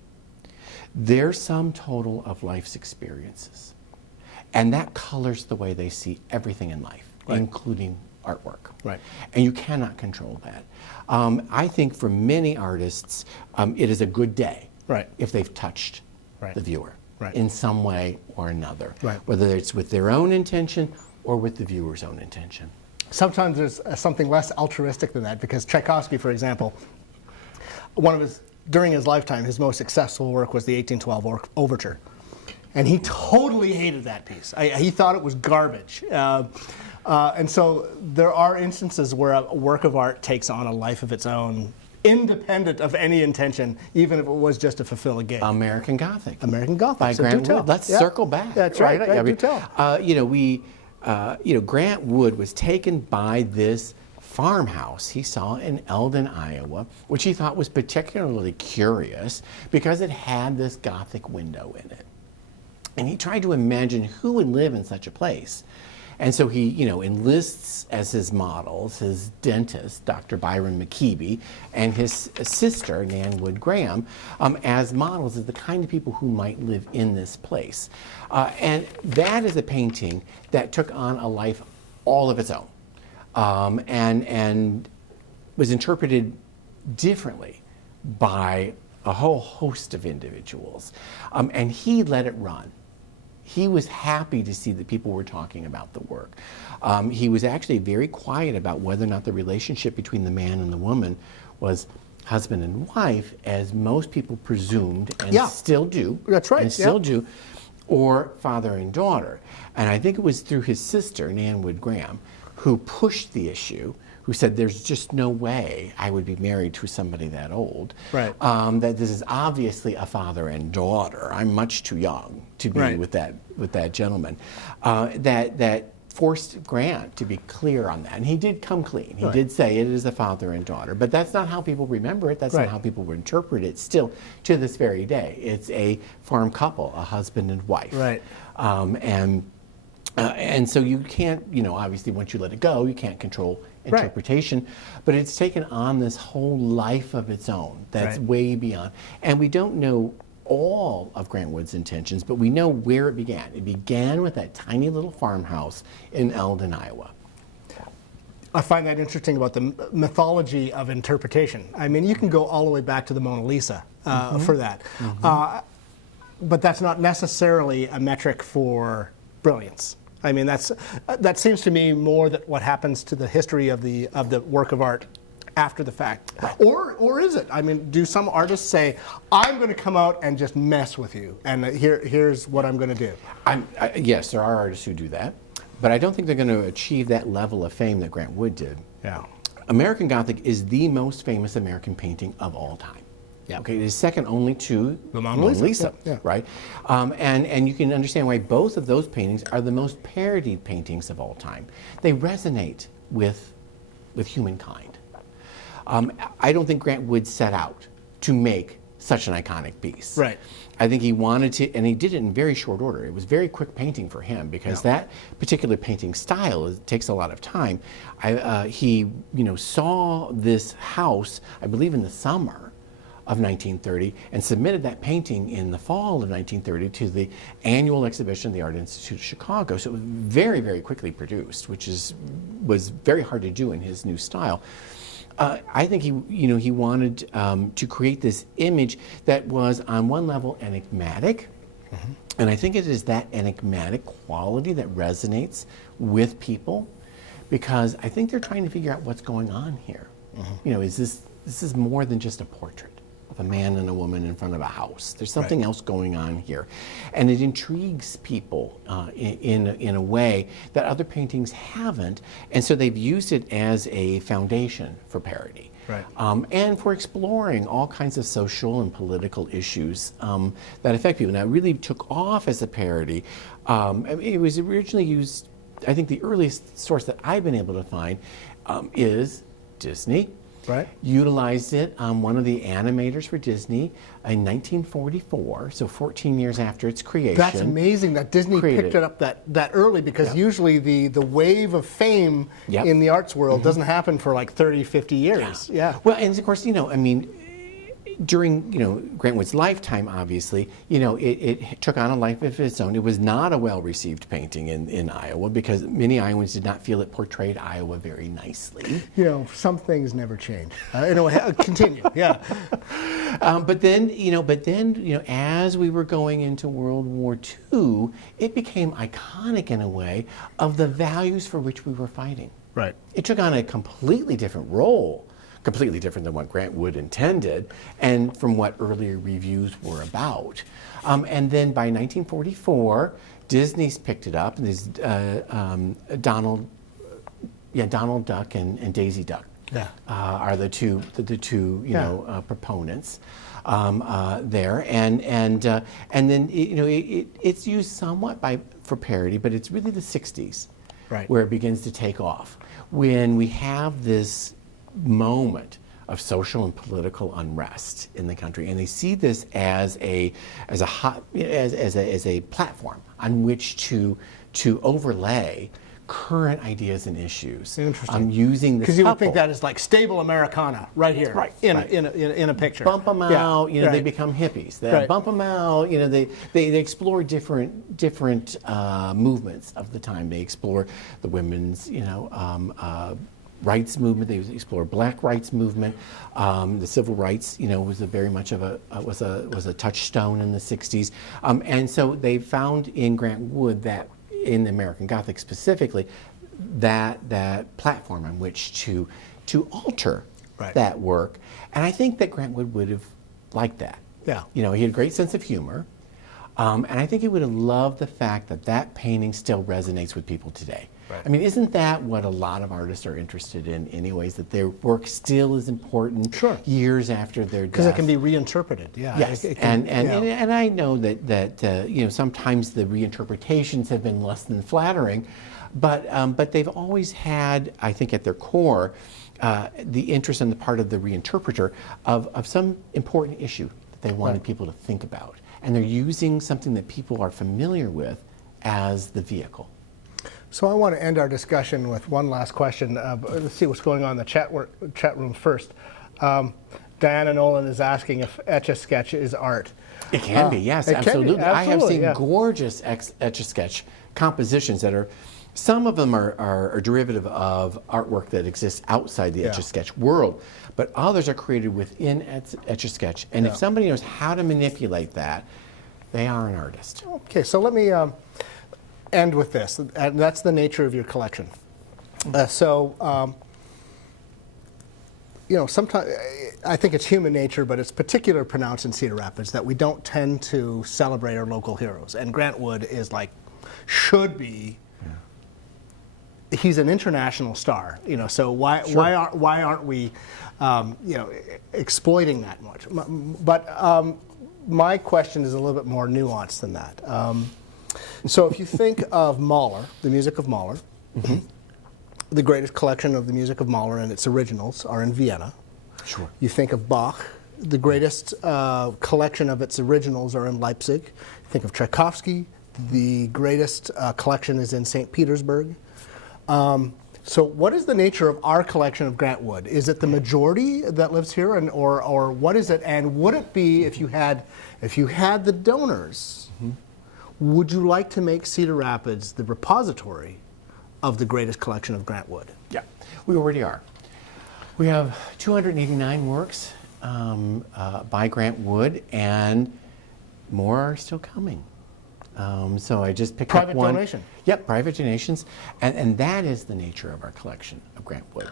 their sum total of life's experiences. And that colors the way they see everything in life, including artwork. Right. And you cannot control that. I think for many artists, it is a good day if they've touched the viewer in some way or another, whether it's with their own intention or with the viewer's own intention. Sometimes there's something less altruistic than that, because Tchaikovsky, for example, during his lifetime, his most successful work was the 1812 Overture. And he totally hated that piece. He thought it was garbage. And so there are instances where a work of art takes on a life of its own, independent of any intention, even if it was just to fulfill a gig. American Gothic. American Gothic. By So Grant Wood. Let's circle back. That's right. Do tell. Grant Wood was taken by this farmhouse he saw in Eldon, Iowa, which he thought was particularly curious because it had this Gothic window in it. And he tried to imagine who would live in such a place. And so he, enlists as his models his dentist, Dr. Byron McKeeby, and his sister, Nan Wood Graham, as models of the kind of people who might live in this place. And that is a painting that took on a life all of its own, and was interpreted differently by a whole host of individuals. And he let it run. He was happy to see that people were talking about the work. He was actually very quiet about whether or not the relationship between the man and the woman was husband and wife, as most people presumed and still do. That's right. And still do, or father and daughter. And I think it was through his sister, Nan Wood Graham, who pushed the issue, who said there's just no way I would be married to somebody that old. Right. That this is obviously a father and daughter. I'm much too young to be with that gentleman. That forced Grant to be clear on that. And he did come clean. He did say it is a father and daughter. But that's not how people remember it. That's not how people would interpret it still to this very day. It's a farm couple, a husband and wife. Right. And so you can't, obviously once you let it go, you can't control interpretation, but it's taken on this whole life of its own that's way beyond. And we don't know all of Grant Wood's intentions, but we know where it began. It began with that tiny little farmhouse in Eldon, Iowa. I find that interesting about the mythology of interpretation. I mean, you can go all the way back to the Mona Lisa for that. But that's not necessarily a metric for brilliance. I mean, that seems to me more that what happens to the history of the work of art after the fact, or is it? I mean, do some artists say, "I'm going to come out and just mess with you, and here's what I'm going to do"? Yes, there are artists who do that, but I don't think they're going to achieve that level of fame that Grant Wood did. Yeah. American Gothic is the most famous American painting of all time. Yeah. Okay, it is second only to the Mona Lisa. Right? And you can understand why both of those paintings are the most parodied paintings of all time. They resonate with humankind. I don't think Grant Wood set out to make such an iconic piece. Right. I think he wanted to, and he did it in very short order. It was very quick painting for him because that particular painting style takes a lot of time. He saw this house, I believe in the summer of 1930, and submitted that painting in the fall of 1930 to the annual exhibition of the Art Institute of Chicago. So it was very, very quickly produced, which was very hard to do in his new style. I think he wanted to create this image that was on one level enigmatic, and I think it is that enigmatic quality that resonates with people, because I think they're trying to figure out what's going on here. Is this is more than just a portrait of a man and a woman in front of a house. There's something else going on here. And it intrigues people in a way that other paintings haven't. And so they've used it as a foundation for parody. Right. And for exploring all kinds of social and political issues that affect people. Now, it really took off as a parody. It was originally used, I think the earliest source that I've been able to find is Disney. Right. Utilized it, one of the animators for Disney in 1944, so 14 years after its creation. That's amazing that Disney picked it up that early, because usually the wave of fame in the arts world doesn't happen for like 30, 50 years. Well, and of course, during Grant Wood's lifetime, obviously, it took on a life of its own. It was not a well-received painting in Iowa, because many Iowans did not feel it portrayed Iowa very nicely. Some things never change. Continue. But then, as we were going into World War II, it became iconic in a way of the values for which we were fighting. Right. It took on a completely different role. Completely different than what Grant Wood intended and from what earlier reviews were about. And then by 1944, Disney's picked it up. There's Donald Duck and Daisy Duck are the two proponents there. And then it's used somewhat for parody, but it's really the 60s where it begins to take off, when we have this moment of social and political unrest in the country, and they see this as a platform on which to overlay current ideas and issues. Interesting. Using this because you would think that is like stable Americana right here, Right, in right. In a picture. Bump them out, they right. become hippies. They Right. bump them out, they explore different movements of the time. They explore the women's, rights movement. They explore Black rights movement. The civil rights, was very much of was a touchstone in the '60s. And so they found in Grant Wood that, in the American Gothic specifically, that platform on which to alter Right. that work. And I think that Grant Wood would have liked that. Yeah. He had a great sense of humor. And I think he would have loved the fact that painting still resonates with people today. Right. I mean, isn't that what a lot of artists are interested in anyways, that their work still is important Sure. years after their death? Because it can be reinterpreted. Yeah. Yes, It can- and I know that sometimes the reinterpretations have been less than flattering, but they've always had, I think, at their core, the interest on the part of the reinterpreter of some important issue that they wanted Right. people to think about, and they're using something that people are familiar with as the vehicle. So I want to end our discussion with one last question. Let's see what's going on in the chat room first. Diana Nolan is asking if Etch-a-Sketch is art. It can be, yes, it can be, absolutely. I have absolutely, seen yeah. gorgeous Etch-a-Sketch compositions that are, some of them are derivative of artwork that exists outside the Yeah. Etch-a-Sketch world, but others are created within Etch-a-Sketch. And if somebody knows how to manipulate that, they are an artist. Okay, so let me end with this, and that's the nature of your collection. Sometimes I think it's human nature, but it's particularly pronounced in Cedar Rapids that we don't tend to celebrate our local heroes. And Grant Wood is should be. Yeah. He's an international star, So why aren't we, exploiting that much? But my question is a little bit more nuanced than that. So if you think of Mahler, the music of Mahler, Mm-hmm. the greatest collection of the music of Mahler and its originals are in Vienna. Sure. You think of Bach, the greatest collection of its originals are in Leipzig. You think of Tchaikovsky, the greatest collection is in St. Petersburg. So what is the nature of our collection of Grant Wood? Is it the majority that lives here, or what is it? And would it be, if you had the donors, mm-hmm. would you like to make Cedar Rapids the repository of the greatest collection of Grant Wood? Yeah, we already are. We have 289 works by Grant Wood, and more are still coming. So I just picked Private up one. donation. Yep, private donations, and that is the nature of our collection of Grant Wood.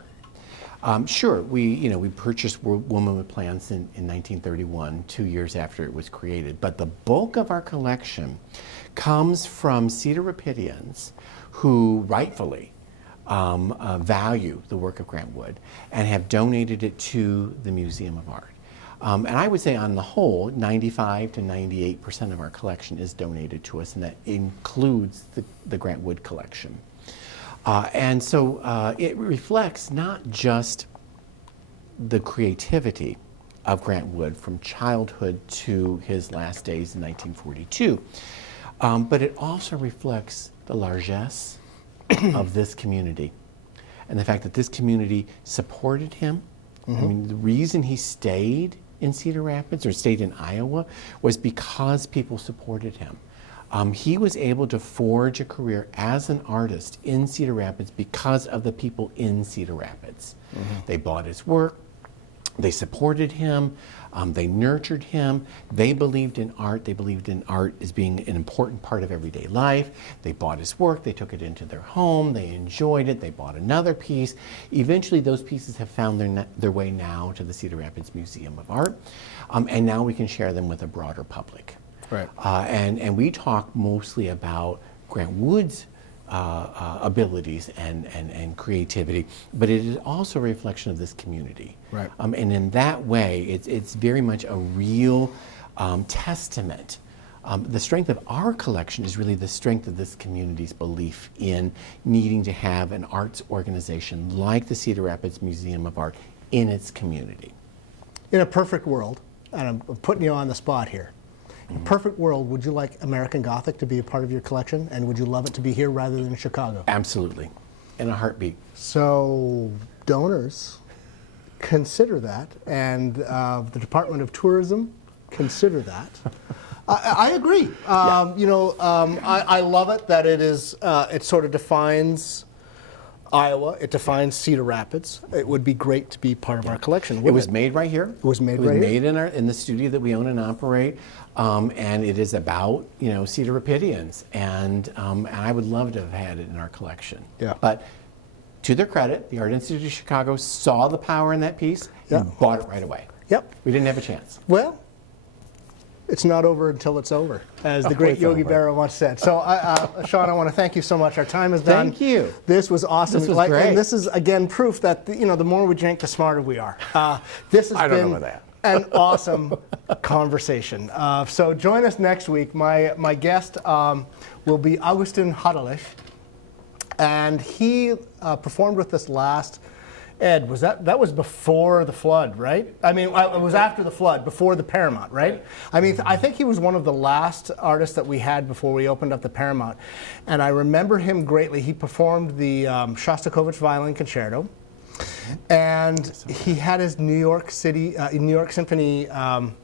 Sure, we purchased Woman with Plants in 1931, 2 years after it was created, but the bulk of our collection comes from Cedar Rapidians who rightfully value the work of Grant Wood and have donated it to the Museum of Art. And I would say on the whole, 95 to 98% of our collection is donated to us, and that includes the Grant Wood collection. And so it reflects not just the creativity of Grant Wood from childhood to his last days in 1942, but it also reflects the largesse of this community and the fact that this community supported him. Mm-hmm. I mean, the reason he stayed in Cedar Rapids or stayed in Iowa was because people supported him. He was able to forge a career as an artist in Cedar Rapids because of the people in Cedar Rapids. Mm-hmm. They bought his work, they supported him, they nurtured him, they believed in art. They believed in art as being an important part of everyday life. They bought his work, they took it into their home, they enjoyed it, they bought another piece. Eventually those pieces have found their way now to the Cedar Rapids Museum of Art, and now we can share them with a broader public. Right. And we talk mostly about Grant Wood's abilities and creativity, but it is also a reflection of this community. Right. And in that way, it's very much a real testament. The strength of our collection is really the strength of this community's belief in needing to have an arts organization like the Cedar Rapids Museum of Art in its community. In a perfect world, and I'm putting you on the spot here, in a perfect world, would you like American Gothic to be a part of your collection? And would you love it to be here rather than in Chicago? Absolutely. In a heartbeat. So, donors, consider that. And the Department of Tourism, consider that. I agree. I love it that it is. It sort of defines Iowa. It defines Cedar Rapids. It would be great to be part of our collection. It was made right here. It was made right here. in the studio that we own and operate, and it is about Cedar Rapidians, and I would love to have had it in our collection. Yeah. But to their credit, the Art Institute of Chicago saw the power in that piece and bought it right away. Yep. We didn't have a chance. Well, it's not over until it's over, as the great It's Yogi over. Berra once said. So, Sean, I want to thank you so much. Our time is done. Thank you. This was awesome. This was great. And this is, again, proof that, the more we drink, the smarter we are. This has I don't know been about that. an awesome conversation. So join us next week. My guest will be Augustin Hadalish, and he performed with us last. Ed, that was before the flood, right? I mean, it was after the flood, before the Paramount, right? I mean, I think he was one of the last artists that we had before we opened up the Paramount. And I remember him greatly. He performed the Shostakovich Violin Concerto. And he had his New York Symphony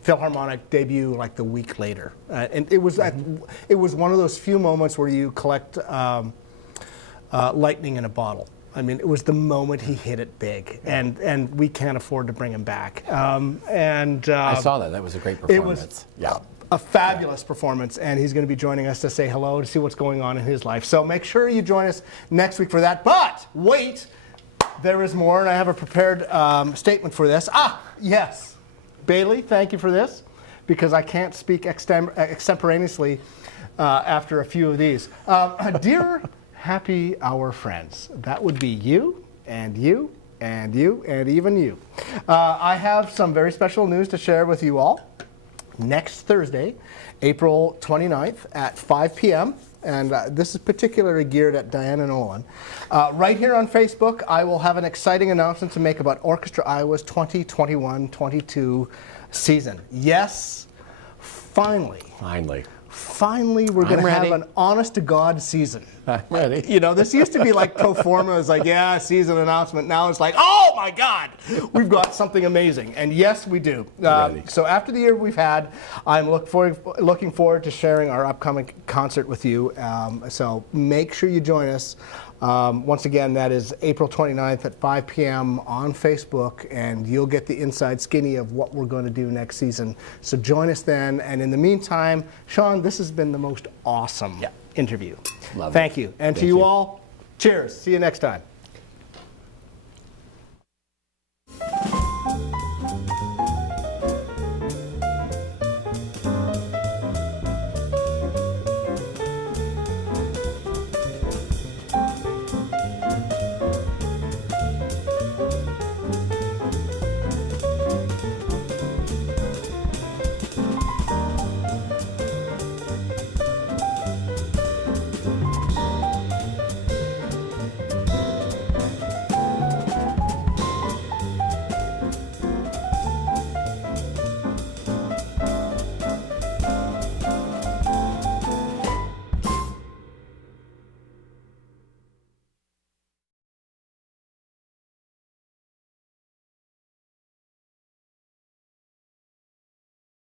Philharmonic debut like the week later. And it was one of those few moments where you collect lightning in a bottle. I mean, it was the moment he hit it big, and we can't afford to bring him back. I saw that. That was a great performance. It was a fabulous performance, and he's going to be joining us to say hello, to see what's going on in his life. So make sure you join us next week for that. But wait, there is more, and I have a prepared statement for this. Yes. Bailey, thank you for this, because I can't speak extemporaneously after a few of these. Dear Happy Hour friends, that would be you, and you, and you, and even you. I have some very special news to share with you all. Next Thursday, April 29th at 5 p.m., and this is particularly geared at Diana Nolan. Right here on Facebook, I will have an exciting announcement to make about Orchestra Iowa's 2021-22 season. Yes, finally. Finally, we're going to have an honest-to-God season. I'm ready. This used to be like pro forma. It's like, yeah, season announcement. Now it's like, oh, my God, we've got something amazing. And yes, we do. So after the year we've had, I'm looking forward to sharing our upcoming concert with you. So make sure you join us. Once again, that is April 29th at 5 p.m. on Facebook, and you'll get the inside skinny of what we're going to do next season. So join us then. And in the meantime, Sean, this has been the most awesome interview. Love it. Thank you. And to you all, cheers. See you next time.